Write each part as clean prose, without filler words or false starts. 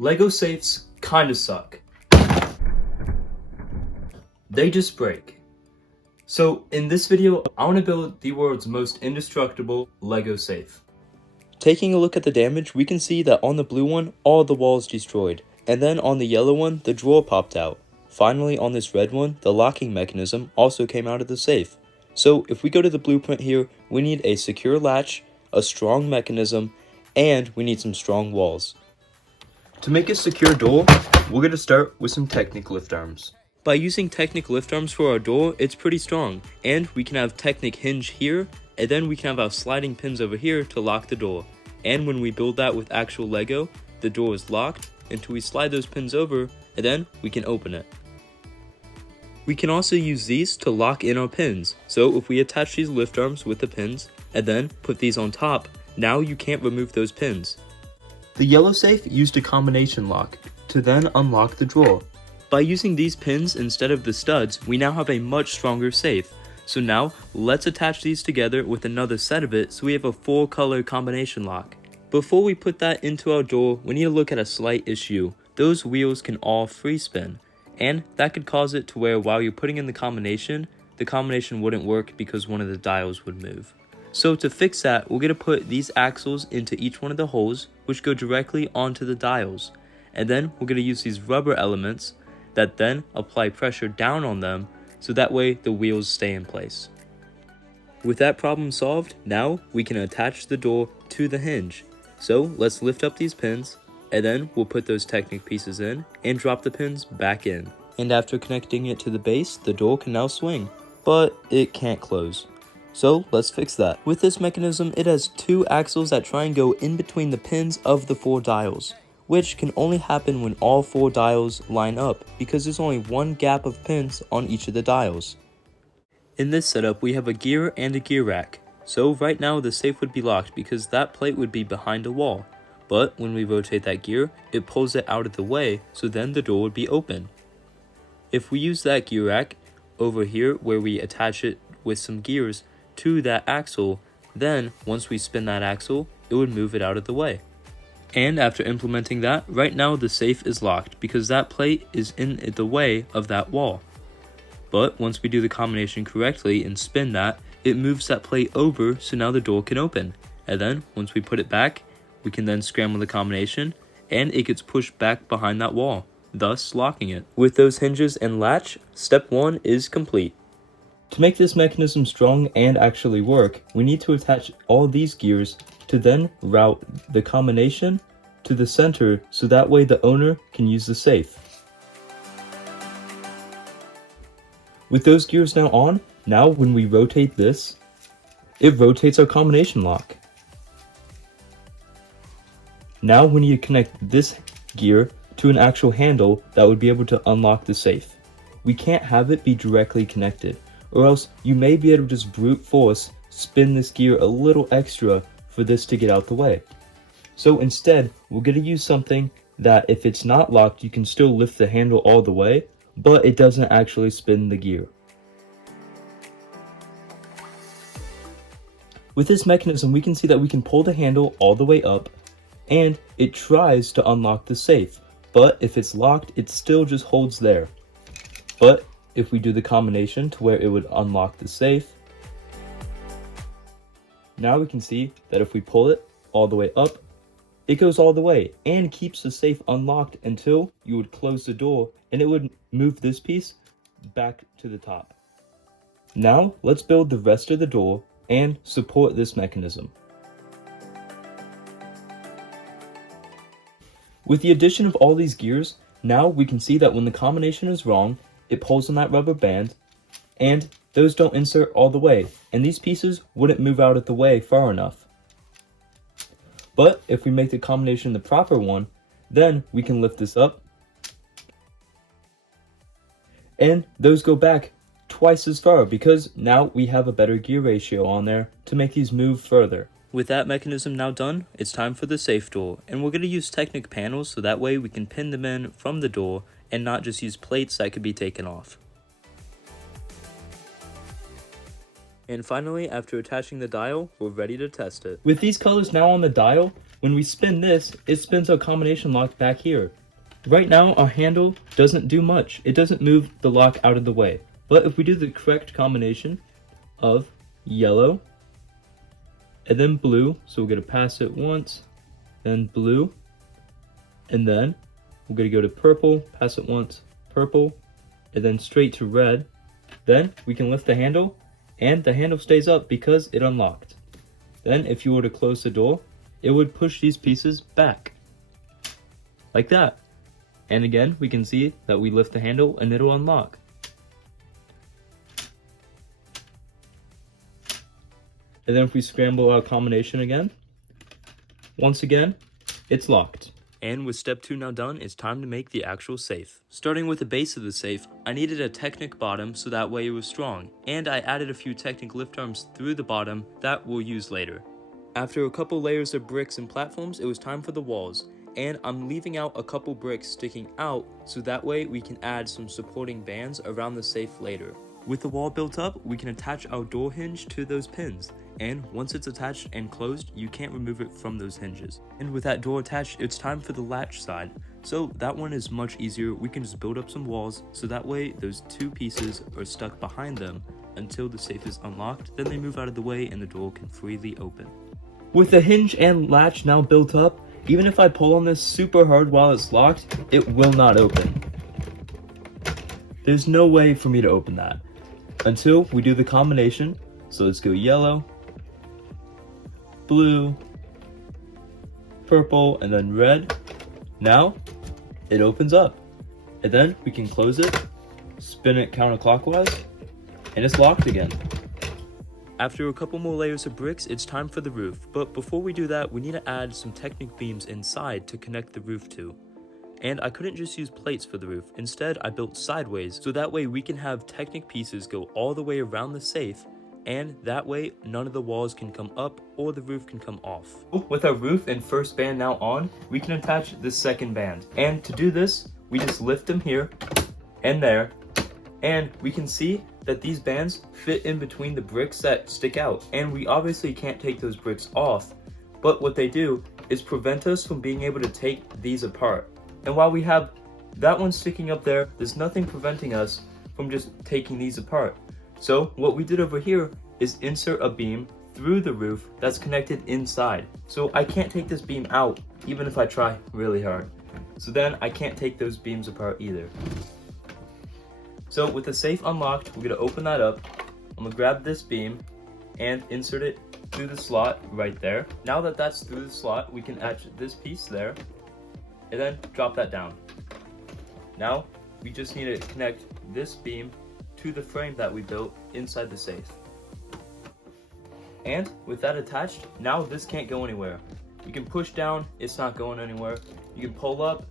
Lego safes kinda suck. They just break. So in this video, I want to build the world's most indestructible Lego safe. Taking a look at the damage, we can see that on the blue one, all the walls destroyed, and then on the yellow one, the drawer popped out. Finally, on this red one, the locking mechanism also came out of the safe. So if we go to the blueprint here, we need a secure latch, a strong mechanism, and we need some strong walls. To make a secure door, we're going to start with some Technic lift arms. By using Technic lift arms for our door, it's pretty strong, and we can have Technic hinge here, and then we can have our sliding pins over here to lock the door. And when we build that with actual Lego, the door is locked until we slide those pins over, and then we can open it. We can also use these to lock in our pins, so if we attach these lift arms with the pins, and then put these on top, now you can't remove those pins. The yellow safe used a combination lock to then unlock the drawer. By using these pins instead of the studs, we now have a much stronger safe. So now, let's attach these together with another set of it so we have a 4-color combination lock. Before we put that into our door, we need to look at a slight issue. Those wheels can all free spin, and that could cause it to where while you're putting in the combination wouldn't work because one of the dials would move. So to fix that, we're going to put these axles into each one of the holes, which go directly onto the dials. And then we're going to use these rubber elements that then apply pressure down on them so that way the wheels stay in place. With that problem solved, now we can attach the door to the hinge. So let's lift up these pins, and then we'll put those Technic pieces in and drop the pins back in. And after connecting it to the base, the door can now swing, but it can't close. So let's fix that. With this mechanism, it has 2 axles that try and go in between the pins of the 4 dials, which can only happen when all 4 dials line up because there's only 1 gap of pins on each of the dials. In this setup, we have a gear and a gear rack. So right now the safe would be locked because that plate would be behind a wall. But when we rotate that gear, it pulls it out of the way, so then the door would be open. If we use that gear rack over here where we attach it with some gears to that axle, then once we spin that axle, it would move it out of the way. And after implementing that, right now the safe is locked because that plate is in the way of that wall. But once we do the combination correctly and spin that, it moves that plate over so now the door can open. And then once we put it back, we can then scramble the combination and it gets pushed back behind that wall, thus locking it. With those hinges and latch, step 1 is complete. To make this mechanism strong and actually work, we need to attach all these gears to then route the combination to the center so that way the owner can use the safe. With those gears now on, now when we rotate this, it rotates our combination lock. Now we need to connect this gear to an actual handle that would be able to unlock the safe. We can't have it be directly connected, or else you may be able to just brute force spin this gear a little extra for this to get out the way. So instead, we're going to use something that if it's not locked, you can still lift the handle all the way, but it doesn't actually spin the gear. With this mechanism, we can see that we can pull the handle all the way up, and it tries to unlock the safe, but if it's locked, it still just holds there. But if we do the combination to where it would unlock the safe, now we can see that if we pull it all the way up, it goes all the way and keeps the safe unlocked until you would close the door and it would move this piece back to the top. Now let's build the rest of the door and support this mechanism. With the addition of all these gears, now we can see that when the combination is wrong, it pulls on that rubber band, and those don't insert all the way, and these pieces wouldn't move out of the way far enough. But if we make the combination the proper one, then we can lift this up, and those go back twice as far because now we have a better gear ratio on there to make these move further. With that mechanism now done, it's time for the safe door, and we're going to use Technic panels so that way we can pin them in from the door and not just use plates that could be taken off. And finally, after attaching the dial, we're ready to test it. With these colors now on the dial, When we spin this, it spins our combination lock back here. Right now, our handle doesn't do much. It doesn't move the lock out of the way. But if we do the correct combination of yellow and then blue, so we're going to pass it once, then blue, and then we're going to go to purple, pass it once, purple, and then straight to red. Then we can lift the handle, and the handle stays up because it unlocked. Then if you were to close the door, it would push these pieces back, like that. And again, we can see that we lift the handle and it'll unlock. And then if we scramble our combination again, once again, it's locked. And with step 2 now done, it's time to make the actual safe. Starting with the base of the safe, I needed a Technic bottom so that way it was strong, and I added a few Technic lift arms through the bottom that we'll use later. After a couple layers of bricks and platforms, it was time for the walls, and I'm leaving out a couple bricks sticking out so that way we can add some supporting bands around the safe later. With the wall built up, we can attach our door hinge to those pins, and once it's attached and closed, you can't remove it from those hinges. And with that door attached, it's time for the latch side. So that one is much easier. We can just build up some walls so that way those two pieces are stuck behind them until the safe is unlocked, then they move out of the way and the door can freely open. With the hinge and latch now built up, even if I pull on this super hard while it's locked, it will not open. There's no way for me to open that until we do the combination. So let's go yellow, blue, purple, and then red. Now it opens up, and then we can close it, spin it counterclockwise, and it's locked again. After a couple more layers of bricks, it's time for the roof, but before we do that, we need to add some Technic beams inside to connect the roof to. And I couldn't just use plates for the roof, instead I built sideways, so that way we can have Technic pieces go all the way around the safe, and that way none of the walls can come up or the roof can come off. With our roof and first band now on, we can attach the second band. And to do this, we just lift them here and there, and we can see that these bands fit in between the bricks that stick out. And we obviously can't take those bricks off, but what they do is prevent us from being able to take these apart. And while we have that one sticking up there, there's nothing preventing us from just taking these apart. So what we did over here is insert a beam through the roof that's connected inside. So I can't take this beam out, even if I try really hard. So then I can't take those beams apart either. So with the safe unlocked, we're gonna open that up. I'm gonna grab this beam and insert it through the slot right there. Now that that's through the slot, we can attach this piece there and then drop that down. Now we just need to connect this beam to the frame that we built inside the safe. And with that attached, now this can't go anywhere. You can push down, it's not going anywhere. You can pull up,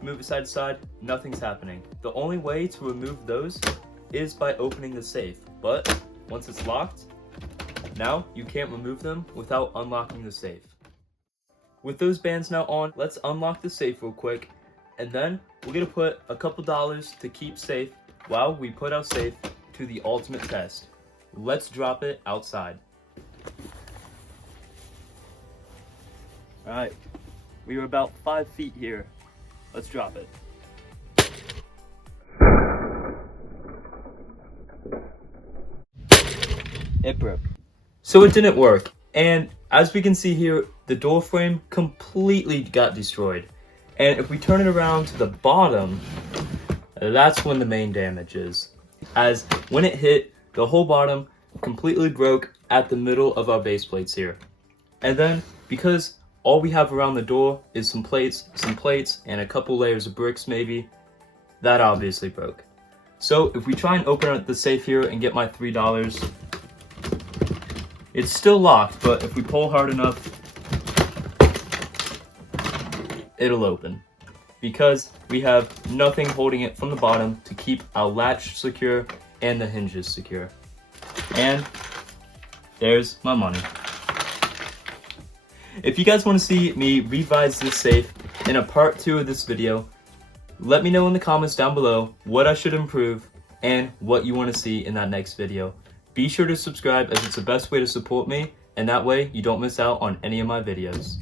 move it side to side, nothing's happening. The only way to remove those is by opening the safe. But once it's locked, now you can't remove them without unlocking the safe. With those bands now on, let's unlock the safe real quick, and then we're gonna put a couple dollars to keep safe while we put our safe to the ultimate test. Let's drop it outside. Alright, we are about 5 feet here. Let's drop it. It broke. So it didn't work, and as we can see here, the door frame completely got destroyed. And if we turn it around to the bottom, that's when the main damage is. As when it hit, the whole bottom completely broke at the middle of our base plates here. And then, because all we have around the door is some plates, and a couple layers of bricks maybe, that obviously broke. So if we try and open up the safe here and get my $3, it's still locked, but if we pull hard enough, it'll open. Because we have nothing holding it from the bottom to keep our latch secure and the hinges secure. And there's my money. If you guys want to see me revise this safe in a part 2 of this video, let me know in the comments down below what I should improve and what you want to see in that next video. Be sure to subscribe, as it's the best way to support me, and that way you don't miss out on any of my videos.